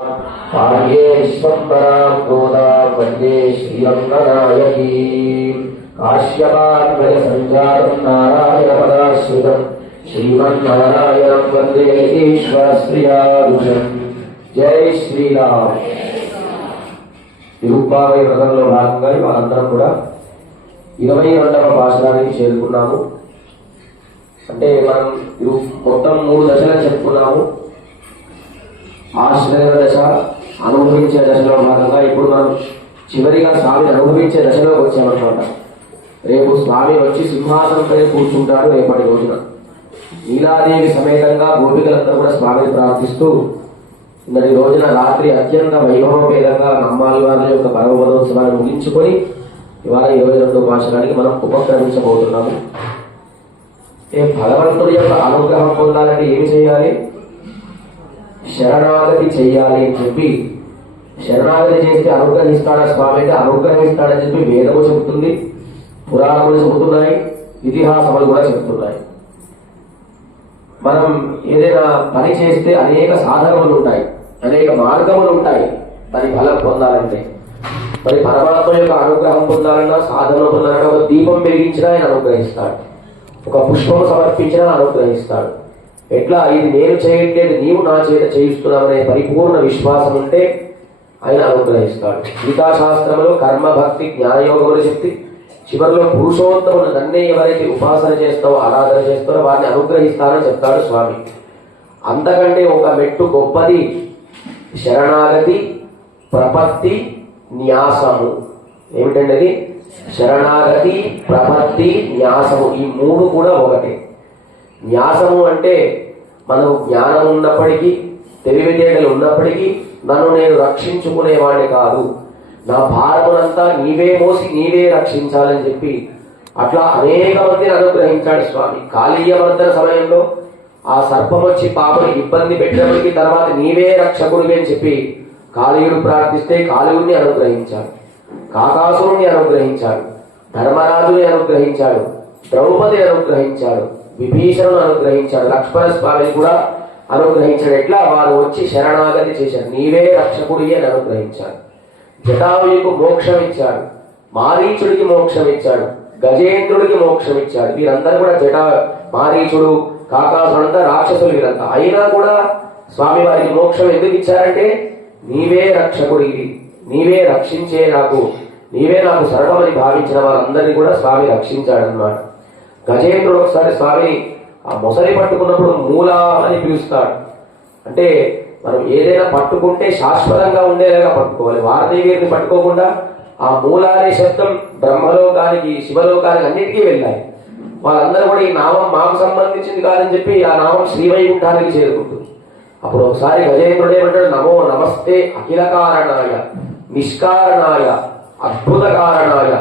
పార్యే విశ్వంబరాం గోదా వందే శ్రీరంగనాయకీ కాశ్యపాన్వయ సంజాతం నారాయణ పదాశ్రితం జై శ్రీరామ్. తిరుప్పావై వ్రతంలో భాగంగా వాళ్ళందరం కూడా ఇరవై రెండవ పాశనానికి చేరుకున్నాము. అంటే మనం మొత్తం మూడు దశలు చెప్పుకున్నాము. ఆశ్రయ దశ అనుభవించే దశలో భాగంగా ఇప్పుడు మనం చివరిగా స్వామిని అనుభవించే దశలోకి వచ్చామన్నమాట. రేపు స్వామి వచ్చి సింహాసనంపై కూర్చుంటాడు రేపటి రోజున. నీలాదేవి సమేతంగా గోపికలందరూ కూడా స్వామిని ప్రార్థిస్తూ నిన్నటి రోజున రాత్రి అత్యంత వైభవపేదంగా నమ్మాలి వారి యొక్క భగవదోత్సవాన్ని ముగించుకొని ఇవాళ ఇరవై రెండో భాషలానికి మనం ఉపక్రమించబోతున్నాము. ఏ భగవంతుడి యొక్క అనుగ్రహం పొందాలంటే ఏమి చేయాలి? శరణాగతి చెయ్యాలి అని చెప్పి శరణాగతి చేస్తే అనుగ్రహిస్తాడా స్వామి అంటే అనుగ్రహిస్తాడని చెప్పి వేదము చెబుతుంది పురాణములు చెబుతున్నాయి ఇతిహాసములు కూడా చెబుతున్నాయి. మనం ఏదైనా పని చేస్తే అనేక సాధనములు ఉంటాయి అనేక మార్గములు ఉంటాయి దాని ఫలం పొందాలంటే. మరి పరమాత్మ యొక్క అనుగ్రహం పొందాలన్నా సాధనలు పొందాలన్నా ఒక దీపం వెలిగించినా ఆయన అనుగ్రహిస్తాడు. ఒక పుష్పం సమర్పించినా అనుగ్రహిస్తాడు. ఎట్లా? ఇది నేను చేయట్లేదు నీవు నా చేత చేయిస్తున్నావనే పరిపూర్ణ విశ్వాసం ఉంటే ఆయన అనుగ్రహిస్తాడు. గీతాశాస్త్రంలో కర్మ భక్తి జ్ఞానయోగములు చెప్తి చివరిలో పురుషోత్తములు నన్నే ఎవరైతే ఉపాసన చేస్తావో ఆరాధన చేస్తారో వారిని అనుగ్రహిస్తానని చెప్తాడు స్వామి. అంతకంటే ఒక మెట్టు గొప్పది శరణాగతి ప్రపత్తి న్యాసము. ఏమిటండి అది శరణాగతి ప్రపత్తి న్యాసము. ఈ మూడు కూడా ఒకటే. న్యాసము అంటే మనకు జ్ఞానం ఉన్నప్పటికీ తెలివితేటలు ఉన్నప్పటికీ నన్ను నేను రక్షించుకునేవాడిని కాదు. నా భారమునంతా నీవే మోసి నీవే రక్షించాలని చెప్పి అట్లా అనేక మందిని అనుగ్రహించాడు స్వామి. కాళీయవర్ధన సమయంలో ఆ సర్పం వచ్చి పాపని ఇబ్బంది పెట్టినప్పటికీ తర్వాత నీవే రక్షకుడివి అని చెప్పి కాళీయుడు ప్రార్థిస్తే కాళీయుడిని అనుగ్రహించాడు. కాకాసురుణ్ణి అనుగ్రహించాడు. ధర్మరాజుని అనుగ్రహించాడు. ద్రౌపది అనుగ్రహించాడు. విభీషణను అనుగ్రహించాడు. లక్ష్మణ స్వామిని కూడా అనుగ్రహించాడు. ఎట్లా? వారు వచ్చి శరణాగతి చేశారు. నీవే రక్షకుడి అని అనుగ్రహించాడు. జటాయుకు మోక్షం ఇచ్చాడు మారీచుడికి మోక్షం ఇచ్చాడు గజేంద్రుడికి మోక్షం ఇచ్చాడు వీరందరూ కూడా జటా మారీచుడు కాకాసుడంతా రాక్షసులు వీరంతా. అయినా కూడా స్వామి వారికి మోక్షం ఎందుకు ఇచ్చారంటే నీవే రక్షకుడివి నీవే రక్షించే నాకు నీవే నాకు సర్వమని భావించిన వారందరినీ కూడా స్వామి రక్షించాడన్నమాట. గజేంద్రుడు ఒకసారి స్వామిని ఆ మొసలి పట్టుకున్నప్పుడు మూల అని పిలుస్తాడు. అంటే మనం ఏదైనా పట్టుకుంటే శాశ్వతంగా ఉండేలాగా పట్టుకోవాలి. వారదేవిని పట్టుకోకుండా ఆ మూల అనే శబ్దం బ్రహ్మలోకానికి శివలోకానికి అన్నిటికీ వెళ్ళాలి. వాళ్ళందరూ కూడా ఈ నామం మాకు సంబంధించింది కాదని చెప్పి ఆ నామం శ్రీవైకుంఠానికి చేరుకుంటుంది. అప్పుడు ఒకసారి గజేంద్రుడు ఏమంటాడు నమో నమస్తే అఖిల కారణాయ నిష్కారణాయ అద్భుత కారణాయ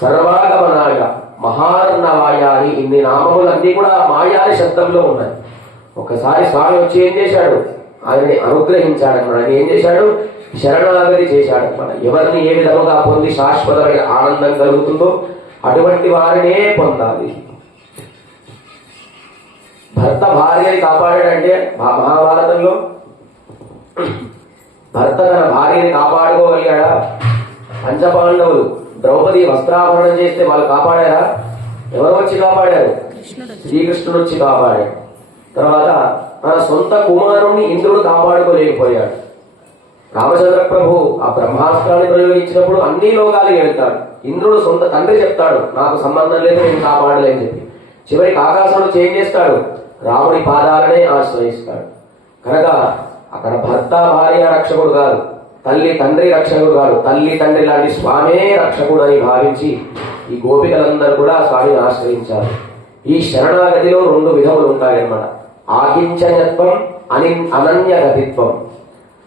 సర్వాగమనాయ మహార్ణవాయ అని ఇన్ని నామములన్నీ కూడా మాయాని శబ్దంలో ఉన్నాయి. ఒకసారి స్వామి వచ్చి ఏం చేశాడు? ఆయనని అనుగ్రహించాడనమాట ఏం చేశాడు? శరణాగతి చేశాడన్నమాట. ఎవరిని ఏ విధముగా పొంది శాశ్వతమైన ఆనందం కలుగుతుందో అటువంటి వారినే పొందాలి. భర్త భార్యని కాపాడాడంటే మహాభారతంలో భర్త తన భార్యని కాపాడుకోగలిగాడా? పంచపాండవులు. ద్రౌపది వస్త్రాభరణం చేస్తే వాళ్ళు కాపాడారా? ఎవరు వచ్చి కాపాడారు? శ్రీకృష్ణుడు వచ్చి కాపాడాడు. తర్వాత తన సొంత కుమారుణ్ణి ఇంద్రుడు కాపాడుకోలేకపోయాడు. రామచంద్ర ప్రభు ఆ బ్రహ్మాస్త్రాన్ని ప్రయోగించినప్పుడు అన్ని లోకాలు వెళ్తాడు ఇంద్రుడు సొంత తండ్రి చెప్తాడు నాకు సంబంధం లేదు నేను కాపాడలేని చెప్పి. చివరికి ఆకాశంలో చేంజ్ చేస్తాడు రాముడి పాదాలనే ఆశ్రయిస్తాడు. కనుక అక్కడ భర్త భార్య రక్షకుడు కాదు. తల్లి తండ్రి రక్షకుడు కాదు. తల్లి తండ్రి లాంటి స్వామే రక్షకుడు అని భావించి ఈ గోపికలందరూ కూడా స్వామిని ఆశ్రయించారు. ఈ శరణాగతిలో రెండు విధములు ఉంటాయన్నమాట. ఆకించనత్వం అని అనన్యగతిత్వం.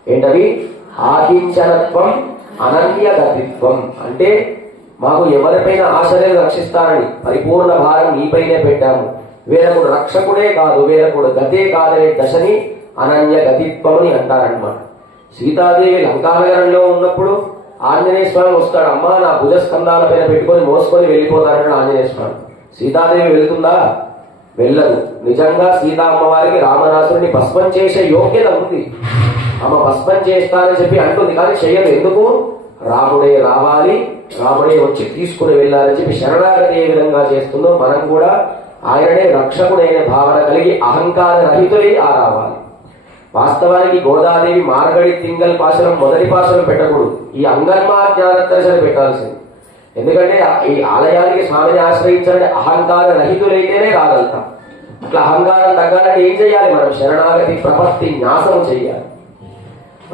ఏంటవి? ఆకించనత్వం అనన్యగతిత్వం. అంటే మాకు ఎవరిపైన ఆశ్రయం రక్షిస్తారని పరిపూర్ణ భారం నీపైనే పెట్టాము. వేరకుడు రక్షకుడే కాదు వేరకుడు గతే కాదనే దశని అనన్య గతిత్వం అని అంటారనమాట సీతాదేవి లంకానగరంలో ఉన్నప్పుడు ఆంజనేయ స్వామి వస్తాడు అమ్మ నా భుజస్కంధాల పైన పెట్టుకొని మోసుకొని వెళ్ళిపోతారని ఆంజనేయ స్వామి. సీతాదేవి వెళ్తుందా? వెళ్ళదు. నిజంగా సీతా అమ్మవారికి రామనాథుడిని భస్మం చేసే యోగ్యత ఉంది. ఆమె భస్మం చేస్తానని చెప్పి అంటుంది కానీ చెయ్యదు. ఎందుకు? రాముడే రావాలి రాముడే వచ్చి తీసుకుని వెళ్ళాలని చెప్పి శరణాగతి ఏ విధంగా చేస్తుందో మనం కూడా ఆయననే రక్షకుడైన భావన కలిగి అహంకార రహితులే ఆ రావాలి. వాస్తవానికి గోదాదేవి మార్గడి తింగల్ పాశనం మొదటి పాశనం పెట్టకూడదు. ఈ అంగన్మా జ్ఞానదర్శనం పెట్టాల్సింది. ఎందుకంటే ఈ ఆలయానికి స్వామిని ఆశ్రయించాలంటే అహంకార రహితులైతేనే రాగలుగుతాం. అట్లా అహంకారం తగ్గాలంటే ఏం చేయాలి మనం? శరణాగతి ప్రపత్తి న్యాసం చేయాలి.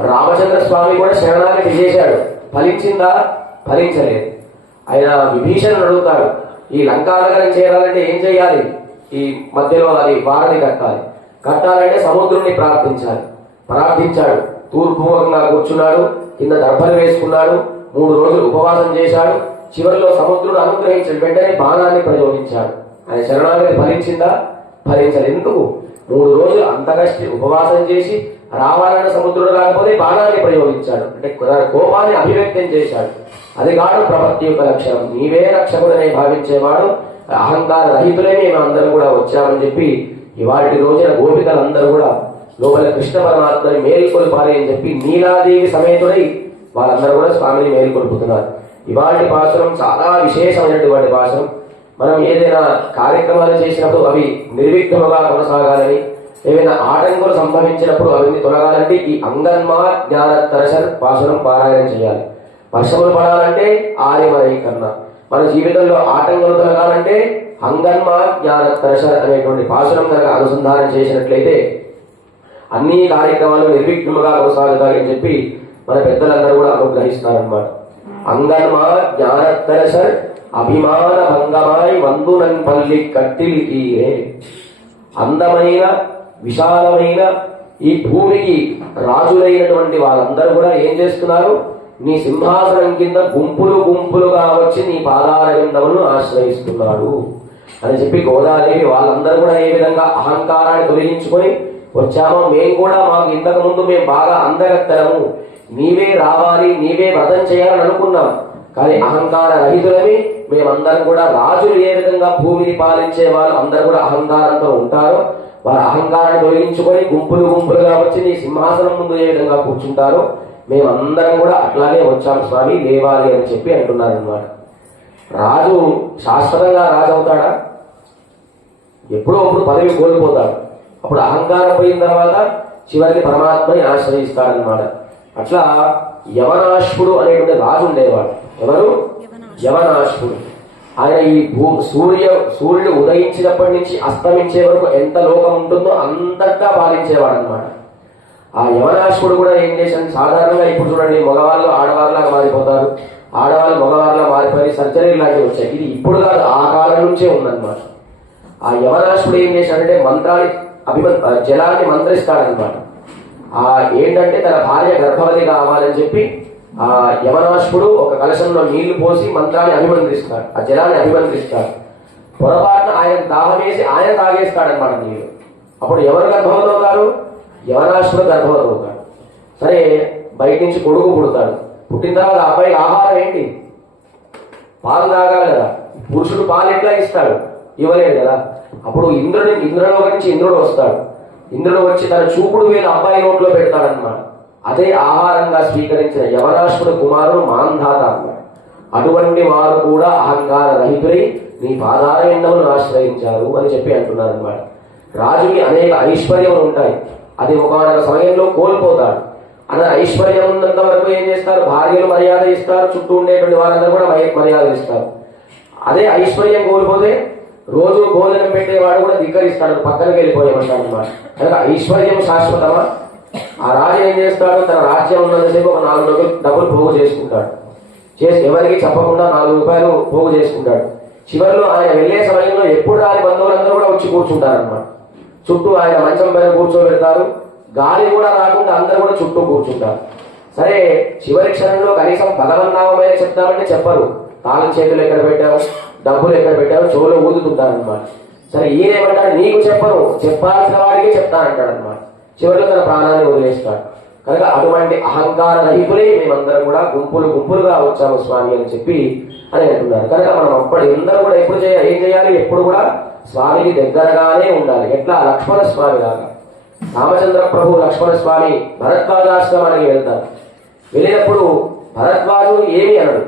రామచంద్ర స్వామి కూడా శరణాగతి చేశాడు. ఫలించిందా? ఫలించలేదు. ఆయన విభీషణుడు అడుగుతాడు ఈ లంకానగరం చేరాలంటే ఏం చేయాలి? ఈ మధ్యలో అది వారని కట్టాలి. కట్టాలంటే సముద్రుణ్ణి ప్రార్థించాలి. ప్రార్థించాడు. తూర్పుముఖంగా కూర్చున్నాడు. కింద దర్భలు వేసుకున్నాడు. మూడు రోజులు ఉపవాసం చేశాడు. చివరిలో సముద్రుడు అనుగ్రహించిన వెంటనే బాణాన్ని ప్రయోగించాడు. ఆయన శరణాగతి ఫలించిందా? ఫలించాలి ఎందుకు? మూడు రోజులు అంతకష్టి ఉపవాసం చేసి రావాలన్న సముద్రుడు రాకపోతే బాణాన్ని ప్రయోగించాడు. అంటే కొ- కోపాన్ని అభివ్యక్తం చేశాడు. అది కాదు ప్రపత్తి యొక్క లక్షణం. నీవే రక్షకుడనే భావించేవాడు. అహంకార రహితులే మేము అందరం కూడా వచ్చామని చెప్పి ఇవాటి రోజున గోపికలందరూ కూడా లోపల కృష్ణ పరమాత్మని మేల్కొల్పాలి అని చెప్పి నీలాదేవి సమేతుడై వాళ్ళందరూ కూడా స్వామిని మేల్కొల్పుతున్నారు. ఇవాటి భాషణం చాలా విశేషమైనటువంటి భాషణం మనం ఏదైనా కార్యక్రమాలు చేసినప్పుడు అవి నిర్విఘ్నముగా కొనసాగాలని ఏవైనా ఆటంకులు సంభవించినప్పుడు అవి తొలగాలంటే ఈ అంగన్మా జ్ఞాన తరసర్ భాషణం పారాయణం చేయాలి. వర్షములు పడాలంటే ఆర్యమరై కన్నా మన జీవితంలో ఆటంకులు తొలగాలంటే అంగన్మా జ్ఞాన అనేటువంటి పాశురం కనుక అనుసంధానం చేసినట్లయితే అన్ని కార్యక్రమాలు నిర్విఘ్నముగా కొనసాగుతాయని చెప్పి మన పెద్దలందరూ కూడా అనుగ్రహిస్తారనమాట అంగన్మా జ్ఞానత్తరసర్ అభిమాన భంగమాయి వందునన్ పల్లి కట్టిలికి అందమైన విశాలమైన ఈ భూమికి రాజులైనటువంటి వాళ్ళందరూ కూడా ఏం చేస్తున్నారు? నీ సింహాసనం కింద గుంపులు గుంపులుగా వచ్చి నీ పాదాల ఆశ్రయిస్తున్నాడు అని చెప్పి గోదాదేవి వాళ్ళందరూ కూడా ఏ విధంగా అహంకారాన్ని తొలగించుకొని వచ్చామో మేము కూడా మాకు ఇంతకు ముందు మేము బాగా అందగత్తరము నీవే రావాలి నీవే వ్రతం చేయాలని అనుకున్నాం. కానీ అహంకార రహితులని మేమందరం కూడా రాజులు ఏ విధంగా భూమిని పాలించే వాళ్ళు అందరూ కూడా అహంకారంతో ఉంటారో వారు అహంకారాన్ని తొలగించుకొని గుంపులు గుంపులుగా వచ్చి నీ సింహాసనం ముందు ఏ విధంగా కూర్చుంటారో మేమందరం కూడా అట్లాగే వచ్చాం స్వామి దేవాలి అని చెప్పి అంటున్నారు అనమాట రాజు శాశ్వతంగా రాజు అవుతాడా ఎప్పుడో అప్పుడు పదవి కోల్పోతాడు. అప్పుడు అహంకారం పోయిన తర్వాత చివరికి పరమాత్మని ఆశ్రయిస్తాడనమాట అట్లా యవనాశ్వుడు అనేటువంటి రాజు ఉండేవాడు. ఎవరు? యవనాశ్వుడు. ఆయన ఈ భూ సూర్య సూర్యుడు ఉదయించినప్పటి నుంచి అస్తమించే వరకు ఎంత లోకం ఉంటుందో అంతటా పాలించేవాడు అనమాట ఆ యవనాశ్వుడు కూడా ఏం చేశాడు? సాధారణంగా ఇప్పుడు చూడండి మగవాళ్ళు ఆడవాళ్ళగా మారిపోతారు. ఆడవాళ్ళు మగవాళ్ళ మారిపోయి సర్జరీ లాంటివి వచ్చాయి. ఇది ఇప్పుడు కాదు ఆ కాలం నుంచే ఉందన్నమాట. ఆ యవనాశ్వుడు ఏం చేశాడంటే మంత్రాన్ని అభిమన్ జలాన్ని మంత్రిస్తాడనమాట ఆ ఏంటంటే తన భార్య గర్భవతి కావాలని చెప్పి ఆ యవనాశ్వుడు ఒక కలశంలో నీళ్ళు పోసి మంత్రాన్ని అభిమంత్రిస్తాడు. ఆ జలాన్ని అభిమంత్రిస్తాడు. పొరపాటున ఆయన దాహం వేసి ఆయన తాగేస్తాడనమాట నీళ్ళు అప్పుడు ఎవరు గర్భవతి అవుతారు? యవనాశ్వుడు గర్భవతి అవుతాడు. సరే బయట నుంచి కొడుకు పుడతాడు. పుట్టిన తర్వాత అబ్బాయి ఆహారం ఏంటి? పాలు తాగాలి కదా. పురుషుడు పాలు ఎట్లా ఇస్తాడు? ఇవ్వలేడు కదా. అప్పుడు ఇంద్రుడి ఇంద్రుడు నుంచి ఇంద్రుడు వస్తాడు. ఇంద్రుడు వచ్చి తన చూపుడు వేలు అబ్బాయి నోట్లో పెడతాడన్నమాట. అదే ఆహారంగా స్వీకరించిన యవనాశ్వరుడు కుమారుడు మాంధాత అన్నాడు అటువంటి వారు కూడా అహంకార రహితులై నీ పాదారయండమును ఆశ్రయించారు అని చెప్పి అంటున్నారు అనమాట రాజుకి అనేక ఐశ్వర్యములు ఉంటాయి. అది ఒకనొక సమయంలో కోల్పోతాడు. అలా ఐశ్వర్యం ఉన్నంత వరకు ఏం చేస్తారు? భార్యలు మర్యాద ఇస్తారు చుట్టూ ఉండేటువంటి వారందరూ కూడా మర్య- మర్యాద ఇస్తారు. అదే ఐశ్వర్యం కోల్పోతే రోజు భోజనం పెట్టేవాడు కూడా ధిక్కరిస్తాడు పక్కనకి వెళ్ళిపోయామంటాడు అనమాట కనుక ఐశ్వర్యం శాశ్వతమా? ఆ రాజు ఏం చేస్తాడు? తన రాజ్యం ఉన్నంతసేపు ఒక నాలుగు రోజులు డబ్బులు పోగు చేసుకుంటాడు. చేసి ఎవరికి చెప్పకుండా నాలుగు రూపాయలు పోగు చేసుకుంటాడు. చివరిలో ఆయన వెళ్ళే సమయంలో ఎప్పుడు రాని బంధువులందరూ కూడా వచ్చి కూర్చుంటారు అనమాట చుట్టూ ఆయన మంచం పైన కూర్చోబెడతారు. గాలి కూడా రాకుండా అందరూ కూడా చుట్టూ కూర్చుంటారు. సరే చివరి క్షణంలో కనీసం భగవన్నామమైన చెప్తామంటే చెప్పరు. తాళం చేతులు ఎక్కడ పెట్టావు? డబ్బులు ఎక్కడ పెట్టావు? చెవులో ఊదుతుంటారు అనమాట సరే ఈయనేమంటాడు? నీకు చెప్పను. చెప్పాల్సిన వాడికే చెప్తానంటాడు అనమాట చివరిలో తన ప్రాణాన్ని వదిలేస్తాడు. కనుక అటువంటి అహంకార రహితులే మేమందరం కూడా గుంపులు గుంపులుగా వచ్చాము స్వామి అని చెప్పి అని అంటున్నారు. కనుక మనం అప్పటి అందరూ కూడా ఎప్పుడు చేయాలి ఏం చేయాలి? ఎప్పుడు కూడా స్వామికి దగ్గరగానే ఉండాలి. ఎట్లా? లక్ష్మణ స్వామి లాగా. రామచంద్ర ప్రభు లక్ష్మణ స్వామి భరద్వాజాశ్రమానికి వెళ్తారు. వెళ్ళినప్పుడు భరద్వాజు ఏమి అనడు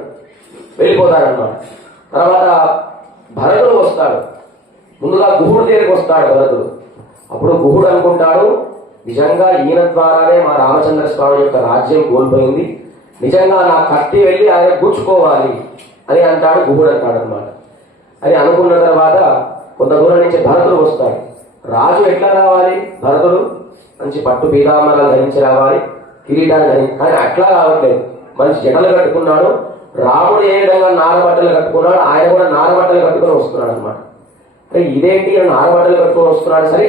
వెళ్ళిపోతాడన్నమాట తర్వాత భరతుడు వస్తాడు. ముందుగా గుహుడు దగ్గరికి వస్తాడు భరతుడు. అప్పుడు గుహుడు అనుకుంటాడు నిజంగా ఈయన ద్వారానే మా రామచంద్ర స్వామి యొక్క రాజ్యం కోల్పోయింది. నిజంగా నా కత్తి వెళ్ళి ఆయన గుచ్చుకోవాలి అని అంటాడు గుహుడు అంటాడు అనమాట అని అనుకున్న తర్వాత కొంత దూరం నుంచి భరతుడు వస్తాడు. రాజు ఎట్లా రావాలి? భరతుడు మంచి పట్టు పీతాంబరాలు ధరించి రావాలి కిరీటాన్ని ధరించి కానీ అట్లా రావట్లేదు మంచి జటలు కట్టుకున్నాడు. రాముడు ఏ విధంగా నారబట్టలు కట్టుకున్నాడు ఆయన కూడా నారబట్టలు కట్టుకుని కట్టుకొని వస్తున్నాడు అనమాట అంటే ఇదేంటి? ఈయన నార కట్టుకొని వస్తున్నాడు సరే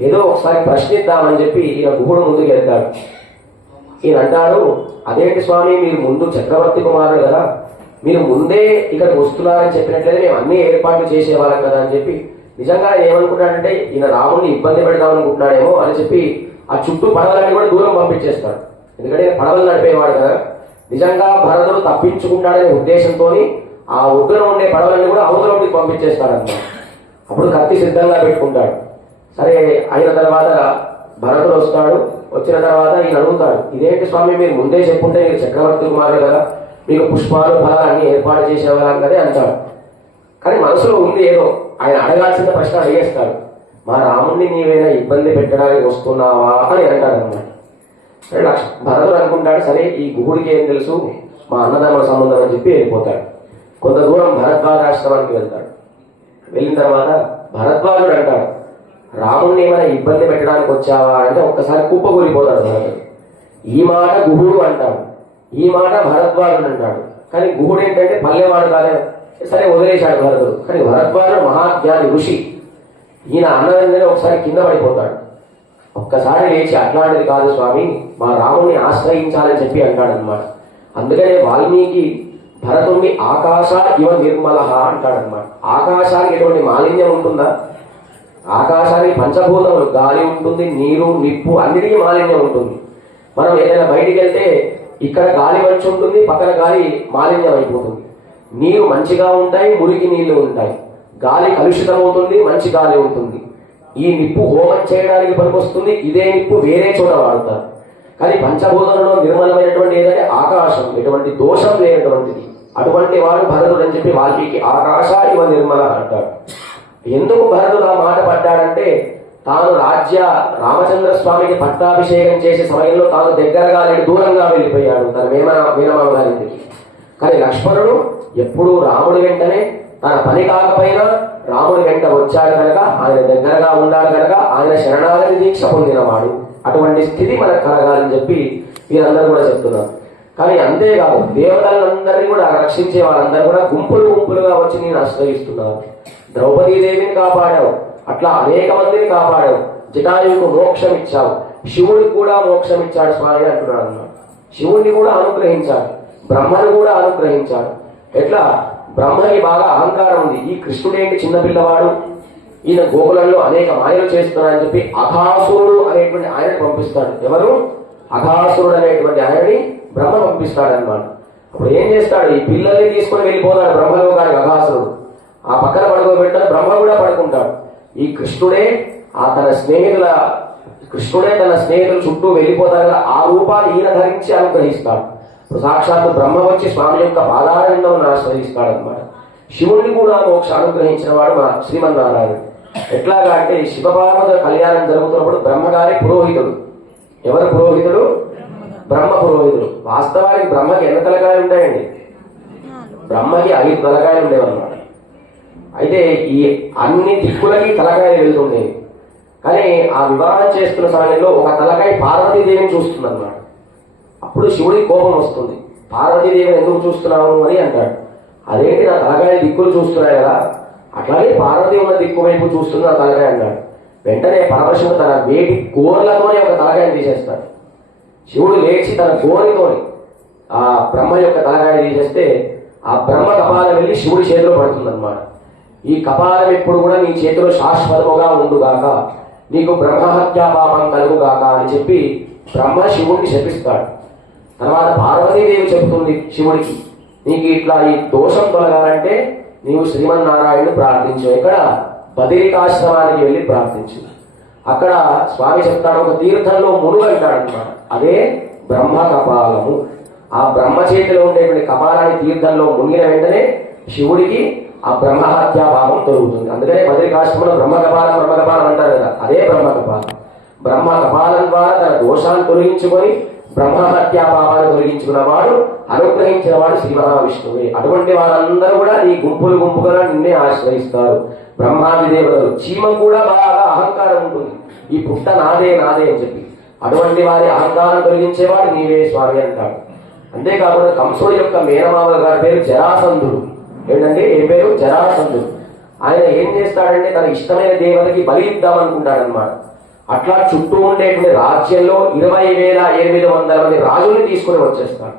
ఏదో ఒకసారి ప్రశ్నిద్దామని చెప్పి ఈయన గుహుడు ముందుకు వెళ్తాడు. ఈయన అంటాడు అదేంటి స్వామి మీరు ముందు చక్రవర్తి కుమారుడు కదా మీరు ముందే ఇక్కడికి వస్తున్నారని చెప్పినట్లయితే మేము అన్ని ఏర్పాట్లు చేసేవాళ్ళం కదా అని చెప్పి నిజంగా ఏమనుకుంటాడంటే ఈయన రాముడిని ఇబ్బంది పెడదాం అనుకుంటున్నాడేమో అని చెప్పి ఆ చుట్టూ పడవలన్నీ కూడా దూరం పంపించేస్తాడు. ఎందుకంటే పడవలు నడిపేవాడు కదా. నిజంగా భరతుడు తప్పించుకుంటాడనే ఉద్దేశంతో ఆ ఒడ్డున ఉండే పడవలన్నీ కూడా అవతలకి పంపించేస్తాడు అన్నమాట అప్పుడు కత్తి సిద్ధంగా పెట్టుకుంటాడు. సరే అయిన తర్వాత భరతుడు వస్తాడు. వచ్చిన తర్వాత ఈయన అడుగుతాడు ఇదేంటి స్వామి మీరు ముందే చెప్పుంటే మీరు చక్రవర్తి కుమారుడు కదా. మీకు పుష్పాలు ఫలాలు అన్ని ఏర్పాటు చేసేవాళ్ళం కదే అంటాడు. కానీ మనసులో ఉంది ఏదో. ఆయన అడగాల్సిన ప్రశ్న అడిగేస్తాడు మా రాముడిని నీవేనా ఇబ్బంది పెట్టడానికి వస్తున్నావా? అని అంటాడు అన్నమాట. సరే భరతుడు అనుకుంటాడు సరే ఈ గుహుడికి ఏం తెలుసు? మా అన్నదమ్ముల సంబంధం అని చెప్పి వెళ్ళిపోతాడు. కొంత దూరం భరద్వాజాశ్రమానికి వెళ్తాడు. వెళ్ళిన తర్వాత భరద్వాజుడు అంటాడు రాముణ్ణి ఏమైనా ఇబ్బంది పెట్టడానికి వచ్చావా? అంటే ఒక్కసారి కుప్పకూలిపోతాడు భరతుడు. ఈ మాట గుహుడు అంటాడు. ఈ మాట భరద్వాజుడు అంటాడు. కానీ గుహుడు ఏంటంటే పల్లెవాడు కాలేదు సరే వదిలేశాడు భరతుడు. కానీ భరద్వాజుడు మహాజ్ఞాని ఋషి ఈయన అన్నదండనే ఒకసారి కింద పడిపోతాడు. ఒక్కసారి లేచి అట్లాంటిది కాదు స్వామి మా రాముని ఆశ్రయించాలని చెప్పి అంటాడు అనమాట అందుకనే వాల్మీకి భరతుణ్ణి ఆకాశ ఇవ నిర్మల అంటాడనమాట ఆకాశానికి ఎటువంటి మాలిన్యం ఉంటుందా? ఆకాశానికి పంచభూతములు గాలి ఉంటుంది నీరు నిప్పు అన్నిటికీ మాలిన్యం ఉంటుంది. మనం ఏదైనా బయటికి వెళ్తే ఇక్కడ గాలి వచ్చి ఉంటుంది పక్కన గాలి మాలిన్యం అయిపోతుంది. నీరు మంచిగా ఉంటాయి మురికి నీళ్ళు ఉంటాయి. గాలి కలుషితం అవుతుంది మంచి గాలి ఉంటుంది. ఈ నిప్పు హోమం చేయడానికి పనికొస్తుంది ఇదే నిప్పు వేరే చోట వాడతారు. కానీ పంచభూతంలో నిర్మలమైనటువంటి ఏదంటే ఆకాశం ఎటువంటి దోషం లేనటువంటిది. అటువంటి వాడు భరతుడు అని చెప్పి వాల్మీకి ఆకాశ ఇవ నిర్మల అంటాడు. ఎందుకు భరతుడు ఆ మాట పడ్డాడంటే తాను రాజ్య రామచంద్ర స్వామికి పట్టాభిషేకం చేసే సమయంలో తాను దగ్గరగా లేని దూరంగా వెళ్ళిపోయాడు. తన వేమ వీరమామ గారి కానీ లక్ష్మణుడు ఎప్పుడూ రాముడి వెంటనే తన పని కాకపోయినా రాముడి వెంట వచ్చాడు కనుక ఆయన దగ్గరగా ఉన్నాడు కనుక ఆయన శరణాగతి దీక్ష పొందినవాడు. అటువంటి స్థితి మనకు కలగాలని చెప్పి వీరందరూ కూడా చెప్తున్నారు. కానీ అంతేకాదు దేవతలందరినీ కూడా రక్షించే వాళ్ళందరూ కూడా గుంపులు గుంపులుగా వచ్చి నేను ఆశ్రయిస్తున్నారు ద్రౌపదీదేవిని కాపాడావు. అట్లా అనేక మందిని కాపాడావు. జటాయువుకు మోక్షం ఇచ్చావు. శివుడికి కూడా మోక్షం ఇచ్చాడు స్వామి అంటున్నాడు అన్న. శివుడిని కూడా అనుగ్రహించాడు. బ్రహ్మను కూడా అనుగ్రహించాడు. ఎట్లా? బ్రహ్మకి బాగా అహంకారం ఉంది. ఈ కృష్ణుడేంటి చిన్నపిల్లవాడు ఈయన గోకులంలో అనేక మాయలు చేస్తున్నాడని చెప్పి అఘాసురుడు అనేటువంటి ఆయనని పంపిస్తాడు. ఎవరు? అఘాసురుడు అనేటువంటి ఆయనని బ్రహ్మ పంపిస్తాడు అనమాట అప్పుడు ఏం చేస్తాడు? ఈ పిల్లల్ని తీసుకుని వెళ్ళిపోతాడు బ్రహ్మలోకానికి అఘాసురుడు. ఆ పక్కన పడుకోబెట్టాడు బ్రహ్మ కూడా పడుకుంటాడు. ఈ కృష్ణుడే ఆ తన స్నేహితుల కృష్ణుడే తన స్నేహితుల చుట్టూ వెళ్ళిపోతాడు ఆ రూపాన్ని ఈయన ధరించి అనుగ్రహిస్తాడు. సాక్షాత్తు బ్రహ్మ వచ్చి స్వామి యొక్క పాదారణ్యం ఆశ్రయిస్తాడు అనమాట శివుడిని కూడా మోక్ష అనుగ్రహించిన వాడు మన శ్రీమన్నారాయణుడు. ఎట్లాగా అంటే శివపార్వతుల కళ్యాణం జరుగుతున్నప్పుడు బ్రహ్మగారి పురోహితుడు. ఎవరు పురోహితుడు? బ్రహ్మ పురోహితుడు. వాస్తవానికి బ్రహ్మకి ఎన్ని తలకాయలు ఉంటాయండి? బ్రహ్మకి ఐదు తలకాయలు ఉండేవన్నమాట. అయితే ఈ అన్ని దిక్కులకి తలకాయలు వెళ్తుండేవి కానీ ఆ వివాహం చేస్తున్న సమయంలో ఒక తలకాయ పార్వతీదేవిని చూస్తుంది అన్నమాట అప్పుడు శివుడికి కోపం వస్తుంది. పార్వతీదేవిని ఎందుకు చూస్తున్నావు అని అంటాడు. అదేంటి నా తలకాయ దిక్కులు చూస్తున్నాయి కదా? అట్లాగే పార్వతి ఉన్న దిక్కు వైపు చూస్తుంది నా తలకాయ అన్నాడు వెంటనే పరమశివుడు తన వేటి కోర్లతోనే ఒక తలకాయని తీసేస్తాడు. శివుడు లేచి తన కోరితోని ఆ బ్రహ్మ యొక్క తలకాయ తీసేస్తే ఆ బ్రహ్మ కపాలం వెళ్ళి శివుడి చేతిలో పడుతుందన్నమాట. ఈ కపాలం ఎప్పుడు కూడా నీ చేతిలో శాశ్వతముగా ఉండుగాక నీకు బ్రహ్మహత్యా పాపం కలుగుగాక అని చెప్పి బ్రహ్మ శివుడిని శపిస్తాడు. తర్వాత పార్వతీదేవి చెబుతుంది శివుడికి నీకు ఇట్లా ఈ దోషం తొలగాలంటే నీవు శ్రీమన్నారాయణుని ప్రార్థించు. ఇక్కడ బదిరికాశ్రమానికి వెళ్ళి ప్రార్థించు. అక్కడ స్వామి చెప్తాడు ఒక తీర్థంలో మునుగు అంటాడనమాట. అదే బ్రహ్మ కపాలము. ఆ బ్రహ్మ చేతిలో ఉండేటువంటి కపాలాన్ని తీర్థంలో మునిగిన వెంటనే శివుడికి ఆ బ్రహ్మహత్యా భావం తొలుగుతుంది. అందుకనే బదిరికాశ్రమంలో బ్రహ్మ కపాలం బ్రహ్మ కపాలం అంటారు కదా అదే బ్రహ్మ కపాలం. బ్రహ్మ కపాలం ద్వారా తన దోషాన్ని తొలగించుకొని బ్రహ్మహత్యా భావాన్ని తొలగించుకున్న వాడు అనుగ్రహించిన వాడు శ్రీ మహావిష్ణువే. అటువంటి వారందరూ కూడా నీ గుంపులు గుంపుగా నిన్నే ఆశ్రయిస్తారు. బ్రహ్మాది దేవతలు చీమ కూడా బాగా అహంకారం ఉంటుంది. ఈ పుట్ట నాదే నాదే అని చెప్పి. అటువంటి వారి అహంకారం తొలగించేవాడు నీవే స్వామి అంటాడు. అంతేకాకుండా కంసుడు యొక్క మేనమామ గారి పేరు జరాసంధుడు. ఏంటంటే ఏ పేరు? జరాసంధుడు. ఆయన ఏం చేస్తాడంటే తన ఇష్టమైన దేవతకి బలి ఇద్దామనుకుంటాడనమాట అట్లా చుట్టూ ఉండేటువంటి రాజ్యంలో ఇరవై వేల ఎనిమిది వందల మంది రాజుల్ని తీసుకొని వచ్చేస్తాడు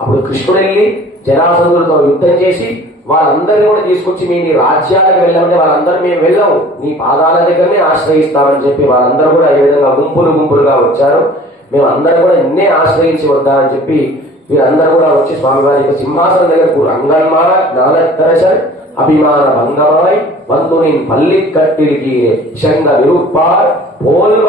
అప్పుడు కృష్ణుడు వెళ్ళి జనాసంధులతో యుద్ధం చేసి వాళ్ళందరినీ కూడా తీసుకొచ్చి మీ నీ రాజ్యాలకు వెళ్ళమంటే వాళ్ళందరూ మేము వెళ్ళాము. నీ పాదాల దగ్గరనే ఆశ్రయిస్తామని చెప్పి వాళ్ళందరూ కూడా ఏ విధంగా గుంపులు గుంపులుగా వచ్చారు. మేము అందరూ కూడా నిన్నే ఆశ్రయించి వద్దామని చెప్పి వీరందరూ కూడా వచ్చి స్వామివారి యొక్క సింహాసనం దగ్గర రంగన్మాల అంగన్మా అభిమాన భంగమాయ్ వంతుని పల్లి కట్టిరికి శంగ విరుప్పార్ పోల్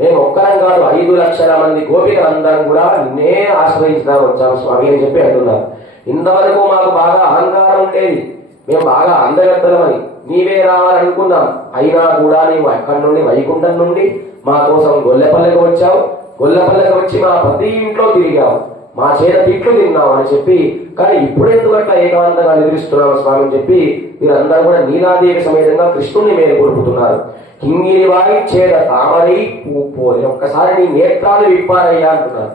మేము ఒక్కరం కాదు ఐదు లక్షల మంది గోపికలందరం కూడా నే ఆశ్రయించడం వచ్చాము స్వామి అని చెప్పి అంటున్నారు. ఇంతవరకు మాకు బాగా అహంకారం ఉండేది. మేము బాగా అందగత్తలమని నీవే రావాలనుకున్నాం. అయినా కూడా నీవు అక్కడి నుండి వైకుంఠం నుండి మా కోసం గొల్లెపల్లెకి వచ్చావు. గొల్లపల్లెకి వచ్చి మా ప్రతి ఇంట్లో తిరిగావు. మా చేత తిట్లు తిన్నావు అని చెప్పి కానీ ఇప్పుడు అట్లా ఏకాంతంగా నిద్రిస్తున్నావు స్వామి అని చెప్పి వీరందరూ కూడా నీలాదేవి సమేతంగా కృష్ణుణ్ణి మేలు కొడుకుతున్నారు కింగిరి వారి చేత తామరై పూపోయి ఒక్కసారి నీ నేత్రాలు విప్పారయ్యా అంటున్నారు.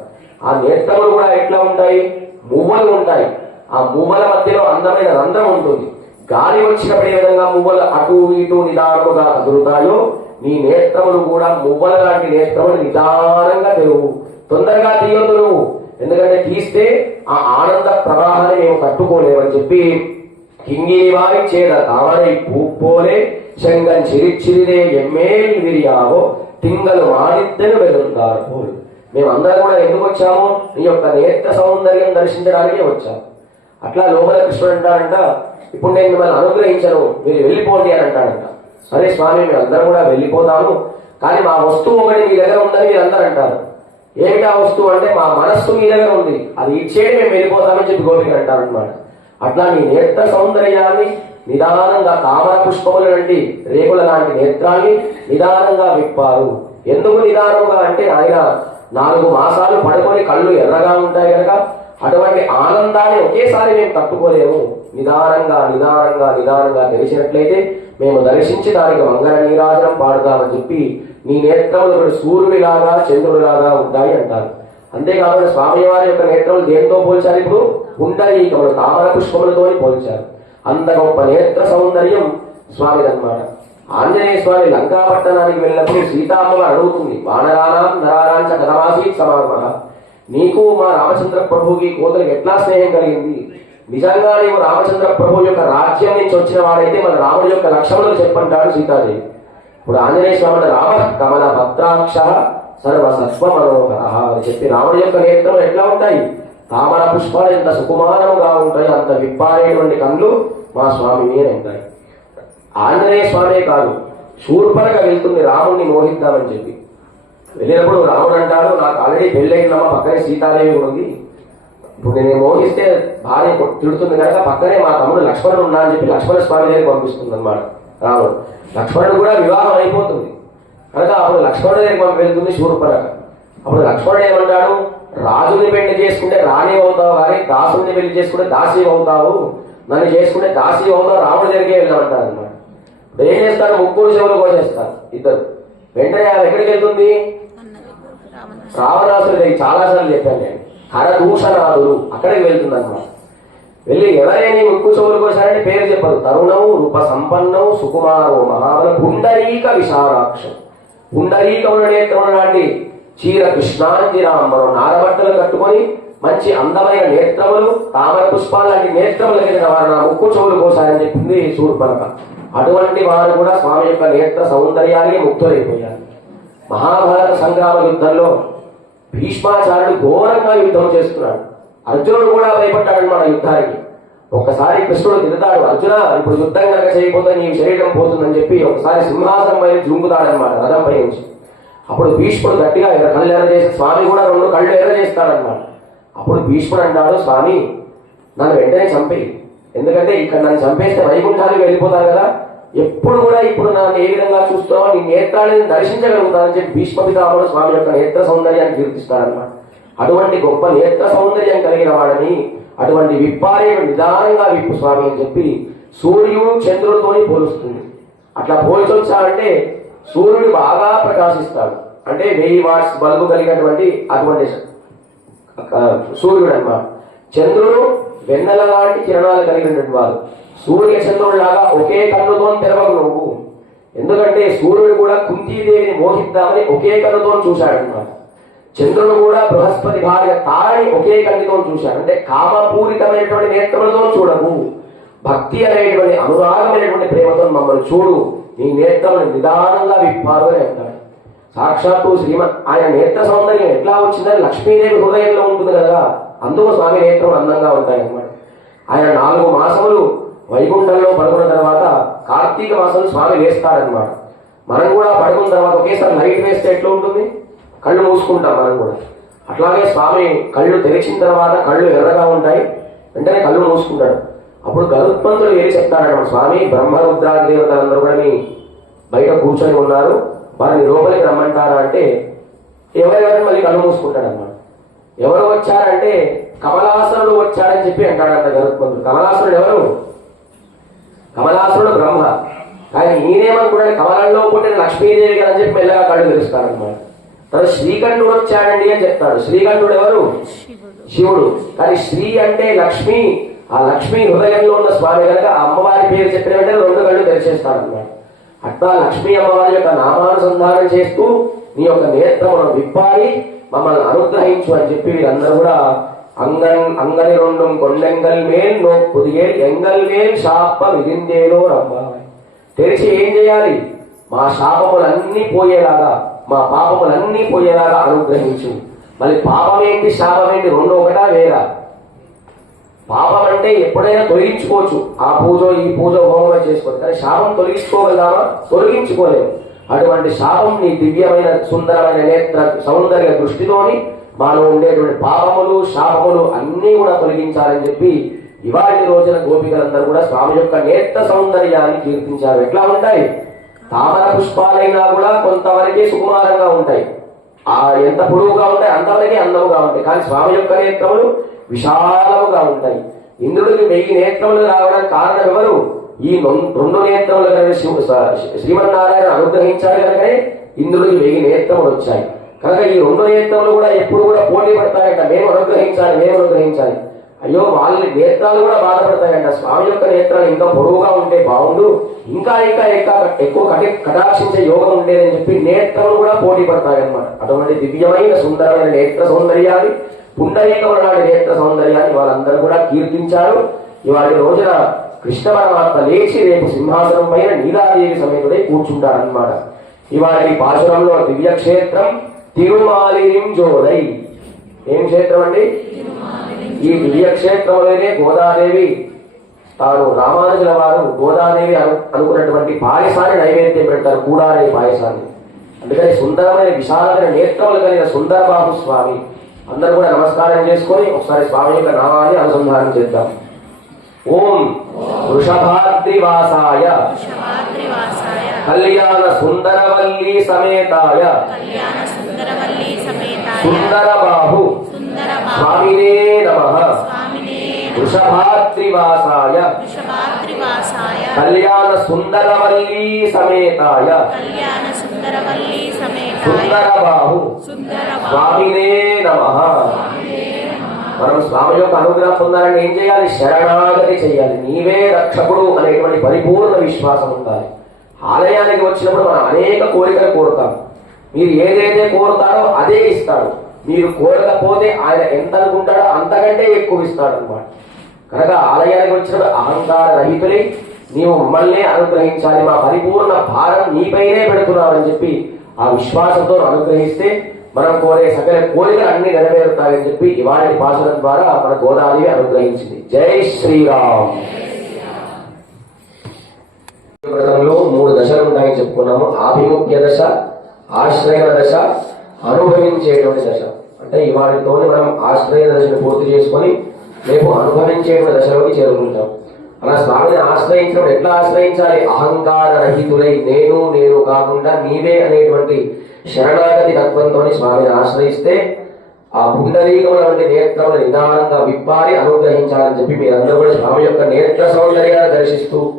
ఆ నేత్రములు కూడా ఎట్లా ఉంటాయి? మువ్వలు ఉంటాయి. ఆ మువ్వల మధ్యలో అందమైన రంధ్రం ఉంటుంది. గాలి వచ్చినప్పుడు ఏ విధంగా మువ్వలు అటు ఇటు నిదానముగా కదులుతాయో నీ నేత్రములు కూడా మువ్వల లాంటి నేత్రములు నిదానంగా తెరువు. తొందరగా తీయొద్దు నువ్వు. ఎందుకంటే తీస్తే ఆ ఆనంద ప్రవాహాన్ని మేము తట్టుకోలేమని చెప్పి కింగిని వారి చేద తామరై పూప్పోలే శంగం చిరిచిరిదే ఎమ్మేల్ విరియావో తింగలు మాదిద్దెను వెలుందారు పోలు మేమందరం కూడా ఎందుకు వచ్చాము? నీ యొక్క నేత్ర సౌందర్యం దర్శించడానికే వచ్చాము అట్లా లోపల కృష్ణుడు అంటాడంట ఇప్పుడు నేను మిమ్మల్ని అనుగ్రహించను మీరు వెళ్ళిపోండి అని అంటాడంట. సరే స్వామి మేము అందరం కూడా వెళ్ళిపోతాము కానీ మా వస్తువు ఒకటి మీ దగ్గర ఉందని మీరు అందరూ అంటారు. ఏమిటి ఆ వస్తువు అంటే మా మనస్సు మీదనే ఉంది. అది ఇచ్చేది మేము వెళ్ళిపోతామని చెప్పి గోపిక అంటారు అనమాట అట్లా నీ నేత్ర సౌందర్యాన్ని నిదానంగా తామర పుష్పములు నుండి రేకుల లాంటి నేత్రాన్ని నిదానంగా విప్పారు. ఎందుకు నిదానంగా అంటే ఆయన నాలుగు మాసాలు పడుకొని కళ్ళు ఎర్రగా ఉంటాయి కనుక అటువంటి ఆనందాన్ని ఒకేసారి మేము తట్టుకోలేము నిదానంగా నిదానంగా నిదానంగా తెలిసినట్లయితే మేము దర్శించి దానికి మంగళ నీరాజనం పాడుతామని చెప్పి నీ నేత్రములు ఒకటి సూర్యుడిలాగా చంద్రుడిలాగా ఉంటాయి అంటారు. అంతేకాకుండా స్వామివారి యొక్క నేత్రములు దేంతో పోల్చారు ఇప్పుడు? పుండరీకములు తామర పుష్పములతో పోల్చారు. అంత గొప్ప నేత్ర సౌందర్యం స్వామిదన్నమాట. ఆంజనేయ స్వామి లంకా పట్టణానికి వెళ్ళినప్పుడు సీతామ్మ అడుగుతుంది వానరానాం నరానాంచ కథమాసీ సమాగమ. నీకు మా రామచంద్ర ప్రభుకి కోతలకు ఎట్లా స్నేహం కలిగింది? నిజంగా నీవు రామచంద్ర ప్రభు యొక్క రాజ్యం నుంచి వచ్చిన వాడైతే మన రాముడి యొక్క లక్ష్మణులు చెప్పంటాడు సీతాదేవి. ఇప్పుడు ఆంజనేయ స్వామి రామ కమల భద్రాక్ష సర్వ సత్వ మనోహర అని చెప్పి రాముడి యొక్క నేత్రం ఎట్లా ఉంటాయి? తామర పుష్పాలు ఎంత సుకుమారముగా ఉంటాయి అంత విప్పారేటువంటి కళ్ళు మా స్వామి మీద ఉంటాయి. ఆంజనేయ స్వామే కాదు శూర్పణక వెళ్తుంది రాముడిని మోహిద్దామని చెప్పి. వెళ్ళినప్పుడు రాముడు అంటాడు నాకు ఆల్రెడీ పెళ్ళైందమ్మా పక్కనే సీతాదేవి ఉంది. ఇప్పుడు నేను మోహిస్తే భార్య తిడుతుంది కనుక పక్కనే మా తమ్ముడు లక్ష్మణుడు ఉన్నా అని చెప్పి లక్ష్మణ స్వామి దగ్గరికి పంపిస్తుంది అనమాట రాముడు. లక్ష్మణుడు కూడా వివాహం అయిపోతుంది. కనుక అప్పుడు లక్ష్మణుడి దగ్గరికి పంపి వెళ్తుంది శూర్పణక అప్పుడు లక్ష్మణుడు ఏమంటాడు? రాజుని పెళ్ళి చేసుకుంటే రాణి అవుతావు కానీ దాసుని పెళ్ళి చేసుకుంటే దాసి అవుతావు. నన్ను చేసుకుంటే దాసి అవుతావు రాముడి దగ్గరికి వెళ్ళమంటారు అనమాట ఏం చేస్తారు? ముగ్గురు చెవులు కోసేస్తారు ఇద్దరు. వెంటనే ఆమె ఎక్కడికి వెళ్తుంది? రావణాసుడి దగ్గర చాలా సార్లు చెప్పాను నేను. హరదూషణాదులు అక్కడికి వెళ్తుందన్నమాట. వెళ్ళి ఎవరైనా ముక్కు చెవులు కోసారంటే పేరు చెప్పరు. తరుణము రూప సంపన్నము సుకుమారము మహాబల పుండరీక విశాలాక్షం పుండరీకముల నేత్రముల లాంటి చీర కృష్ణాంజిరాంబరం నారబట్టలు కట్టుకొని మంచి అందమైన నేత్రములు తామర పుష్పాలు లాంటి నేత్రములు కలిగిన వారు నా ముక్కు చెవులు కోసారని చెప్పింది శూర్పణక. అటువంటి వారు కూడా స్వామి యొక్క నేత్ర సౌందర్యానికి ముక్తులైపోయారు. మహాభారత సంగ్రామ యుద్ధంలో భీష్మాచార్యుడు ఘోరంగా యుద్ధం చేస్తున్నాడు. అర్జునుడు కూడా భయపడ్డాడు మన యుద్ధానికి. ఒకసారి కృష్ణుడు తిడతాడు అర్జున ఇప్పుడు యుద్ధం కనుక చేయకపోతే నీ శరీరం పోతుందని చెప్పి ఒకసారి సింహాసనం పైన జుంపుతాడనమాట రథం పై నుంచి. అప్పుడు భీష్ముడు గట్టిగా ఎర్ర కళ్ళు ఎర్ర చేసి స్వామి కూడా రెండు కళ్ళు ఎర్ర చేస్తాడనమాట అప్పుడు భీష్ముడు అంటాడు స్వామి నన్ను వెంటనే చంపేయి. ఎందుకంటే ఇక్కడ నన్ను చంపేస్తే వైకుంఠానికి వెళ్ళిపోతారు కదా. ఎప్పుడు కూడా ఇప్పుడు నన్ను ఏ విధంగా చూస్తావో నీ నేత్రాలను దర్శించగలుగుతానని చెప్పి భీష్మ పితామహుడు స్వామి యొక్క నేత్ర సౌందర్యాన్ని కీర్తిస్తారన్నమాట అటువంటి గొప్ప నేత్ర సౌందర్యం కలిగిన వాడని అటువంటి విప్పారే నిదానంగా విప్పు స్వామి అని చెప్పి సూర్యుడు చంద్రుడితోని పోలుస్తుంది. అట్లా పోల్చొచ్చారంటే సూర్యుడు బాగా ప్రకాశిస్తాడు. అంటే వెయ్యి వాట్స్ బల్బు కలిగినటువంటి అటువంటి సూర్యుడు అనమాట చంద్రుడు వెన్నెల లాంటి కిరణాలు కలిగినటువంటి వారు సూర్య చంద్రుడిలాగా ఒకే కన్నుతో తెరవకు నువ్వు ఎందుకంటే సూర్యుడు కూడా కుంతీదేవిని మోహిద్దామని ఒకే కన్నుతో చూశాడన్నమాట. చంద్రుడు కూడా బృహస్పతి భార్య తారని ఒకే కన్నుతో చూశాడు. అంటే కామపూరితమైనటువంటి నేత్రములతో చూడము భక్తి అనేటువంటి అనురాగమైనటువంటి ప్రేమతో మమ్మల్ని చూడు. నీ నేత్రములు నిదానంగా విప్పారు అని అంటాడు. సాక్షాత్తు శ్రీమన్ ఆయన నేత్ర సౌందర్యం ఎట్లా వచ్చిందని లక్ష్మీదేవి హృదయంలో ఉంటుంది కదా. అందుకు స్వామి నేత్రం అందంగా ఉంటాయి అన్నమాట ఆయన నాలుగు మాసములు వైకుంఠంలో పడుకున్న తర్వాత కార్తీక మాసం స్వామి వేస్తారనమాట మనం కూడా పడుకున్న తర్వాత ఒకేసారి లైట్ వేస్తే ఎట్లా ఉంటుంది? కళ్ళు మూసుకుంటాం మనం కూడా. అట్లాగే స్వామి కళ్ళు తెరిచిన తర్వాత కళ్ళు ఎర్రగా ఉంటాయి వెంటనే కళ్ళు మూసుకుంటాడు. అప్పుడు గరుత్మంతుడు ఏం చెప్తాడన్నమాట స్వామి బ్రహ్మరుద్రాది దేవతలందరూ కూడా మీ బయట కూర్చొని ఉన్నారు. వారిని లోపలికి రమ్మంటారా? అంటే ఎవరెవరిని మళ్ళీ కళ్ళు మూసుకుంటాడు ఎవరు వచ్చారంటే కమలాసనుడు వచ్చాడని చెప్పి అంటాడంట గరుత్మంతుడు. కమలాసనుడు ఎవరు? కమలాసురుడు బ్రహ్మ. కానీ ఈయనేమనుకున్నాడు కమలంలో పుట్టిన లక్ష్మీదేవి గారు అని చెప్పి మెల్లగా కళ్ళు తెరుస్తాడనమాట తర్వాత శ్రీకంఠుడు వచ్చాడండి అని చెప్తాడు. శ్రీకంఠుడు ఎవరు? శివుడు. కానీ శ్రీ అంటే లక్ష్మి. ఆ లక్ష్మి హృదయంలో ఉన్న స్వామి కనుక ఆ అమ్మవారి పేరు చెప్పిన వెంటనే రెండు కళ్ళు తెరిచేస్తాడన్నమాట అట్లా లక్ష్మీ అమ్మవారి యొక్క నామానుసంధానం చేస్తూ నీ యొక్క నేత్రమును విప్పాలి మమ్మల్ని అనుగ్రహించు అని చెప్పి వీరందరూ కూడా అంగన్ అంగని రెండు కొండెంగల్ మేల్ నో పుదిగేల్ ఎంగల్ మేల్ శాప విధిందేలో రమ్మ తెలిసి ఏం చేయాలి? మా శాపములన్నీ పోయేలాగా మా పాపములన్నీ పోయేలాగా అనుగ్రహించు. మరి పాపం ఏంటి శాపం ఏంటి రెండు ఒకటా వేరా? పాపం అంటే ఎప్పుడైనా తొలగించుకోవచ్చు. ఆ పూజ ఈ పూజ హోమం చేసుకోవచ్చు. కానీ శాపం తొలగించుకోగలమా తొలగించుకోలేము. అటువంటి శాపం నీ దివ్యమైన సుందరమైన నేత్ర సౌందర్య దృష్టిలోని మాలో ఉండేటువంటి పాపములు శాపములు అన్నీ కూడా తొలగించాలని చెప్పి ఇవాటి రోజున గోపికలందరూ కూడా స్వామి యొక్క నేత్ర సౌందర్యాన్ని కీర్తించారు. ఎట్లా ఉంటాయి? తామర పుష్పాలైనా కూడా కొంతవరకే సుకుమారంగా ఉంటాయి. ఆ ఎంత పొడవుగా ఉంటాయి? అంతవరకే అందముగా ఉంటాయి. కానీ స్వామి యొక్క నేత్రములు విశాలముగా ఉంటాయి. ఇంద్రుడికి వెయ్యి నేత్రములు రావడానికి కారణం ఎవరు ఈ రెండు నేత్రములు కనుక శ్రీమన్నారాయణ అనుగ్రహించాడు కనుకనే ఇంద్రుడికి వెయ్యి నేత్రములు వచ్చాయి. కనుక ఈ రెండు నేత్రములు కూడా ఎప్పుడు కూడా పోటీ పడతాయంట. మేము అనుగ్రహించాలి మేము అనుగ్రహించాలి. అయ్యో వాళ్ళ నేత్రాలు కూడా బాధపడతాయంట. స్వామి యొక్క నేత్రాలు ఇంకా పొడవుగా ఉంటే బాగుండు. ఇంకా ఇంకా ఇంకా ఎక్కువ కటి కటాక్షించే యోగం ఉండేదని చెప్పి నేత్రములు కూడా పోటీ పడతాయన్నమాట. అటువంటి దివ్యమైన సుందరమైన నేత్ర సౌందర్యాన్ని పుండరీకముల నాటి నేత్ర సౌందర్యాన్ని వాళ్ళందరూ కూడా కీర్తించారు. ఇవాళ రోజున కృష్ణ పరమాత్మ లేచి రేపు సింహాసనం పైన నీలాదేవి సమేతుడై కూర్చుంటాడనమాట ఇవాళ ఈ పాశురంలో దివ్య తిరుమాలిరిం జోదై. ఏం క్షేత్రం అండి? ఈ దివ్య క్షేత్రంలోనే గోదాదేవి. తాను రామానుజుల వారు గోదాదేవి అను అనుకున్నటువంటి పాయసాన్ని నైవేద్యం పెడతారు కూడారే పాయసాన్ని. అందుకని సుందరమైన విశాలమైన నేత్రములు కలిగిన సుందరబాబు స్వామి. అందరూ కూడా నమస్కారం చేసుకొని ఒకసారి స్వామి యొక్క నామాన్ని అనుసంధానం చేద్దాం. ఓం వృషభాద్రివాసాయ. కళ్యాణ సుందరవల్లి సమేతాయ. సుందరబాహు. సుందర స్వామినే నమ. వృషభాద్రివాసాయ. కళ్యాణ సుందరవల్లి సమేతాయ. సుందరబాహు. సుందర స్వామినే నమ. మనం స్వామి యొక్క అనుగ్రహం పొందాలని ఏం చేయాలి? శరణాగతి చేయాలి. నీవే రక్షకుడు అనేటువంటి పరిపూర్ణ విశ్వాసం ఉండాలి. ఆలయానికి వచ్చినప్పుడు మనం అనేక కోరికలు కోరుతాం. మీరు ఏదైతే కోరుతారో అదే ఇస్తాడు. మీరు కోరకపోతే ఆయన ఎంత అనుకుంటాడో అంతకంటే ఎక్కువ ఇస్తాడు అనమాట కనుక ఆలయానికి వచ్చిన అహంకార రహితులై నీవు మమ్మల్ని అనుగ్రహించాలి. మా పరిపూర్ణ భారం నీపైనే పెడుతున్నామని చెప్పి ఆ విశ్వాసంతో అనుగ్రహిస్తే మనం కోరే సకల కోరికలు అన్ని నెరవేరుతాయని చెప్పి ఇవాళ భాషల ద్వారా మన గోదావరి అనుగ్రహించింది. జై శ్రీరామ్. వ్రతంలో మూడు దశలు ఉంటాయని చెప్పుకున్నాము. ఆభిముఖ్య దశ ఆశ్రయ దశ అనుభవించేటువంటి దశ. అంటే ఇవాటితోని మనం ఆశ్రయ దశను పూర్తి చేసుకొని రేపు అనుభవించేటువంటి దశలోకి చేరుకుంటాం. అలా స్వామిని ఆశ్రయించడం ఎట్లా ఆశ్రయించాలి? అహంకార రహితులై నేను నేను కాకుండా నీవే అనేటువంటి శరణాగతి తత్వంతో స్వామిని ఆశ్రయిస్తే ఆ పుండరీకముల వంటి నేత్రములు నిదానంగా విప్పారి అనుగ్రహించాలని చెప్పి మీరందరూ కూడా స్వామి యొక్క నేత్ర సౌందర్యాన్ని దర్శిస్తూ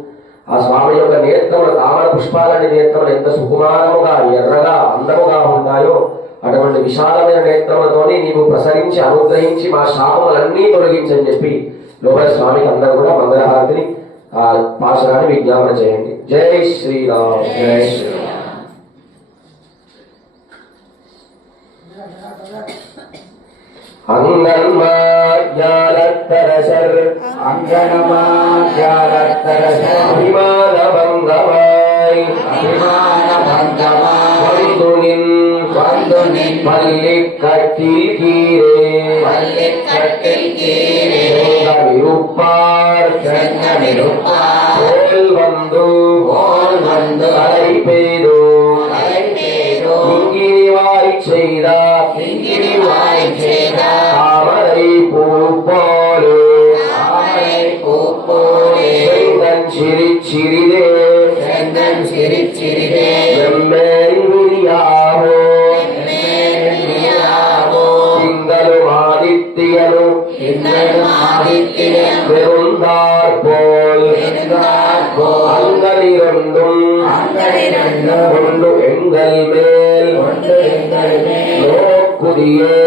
ఆ స్వామి యొక్క నేత్రములు తామర పుష్పాలని నేత్రములు ఎంత సుకుమారముగా ఎర్రగా అందముగా ఉంటాయో అటువంటి విశాలమైన నేత్రములతోని నీవు ప్రసరించి అనుగ్రహించి మా శాపములన్నీ తొలగించని చెప్పి లోపల స్వామికి అందరూ కూడా మంగళహారతిని ఆ పాశనాన్ని విజ్ఞాపన చేయండి. జై శ్రీరామ్. జై శ్రీరామ్. கரத்தரசர் அங்கனமாரத்தரசர் அபிமான பந்தவாய் அபிமான பந்தவாய் பள்ளி கட்டில் கீரே பள்ளி கட்டில் கீரே விருப்பார் செங்கமிருப்பார் ஓல் வந்து ஓல் வந்து அழைப்பேன். করিয়ে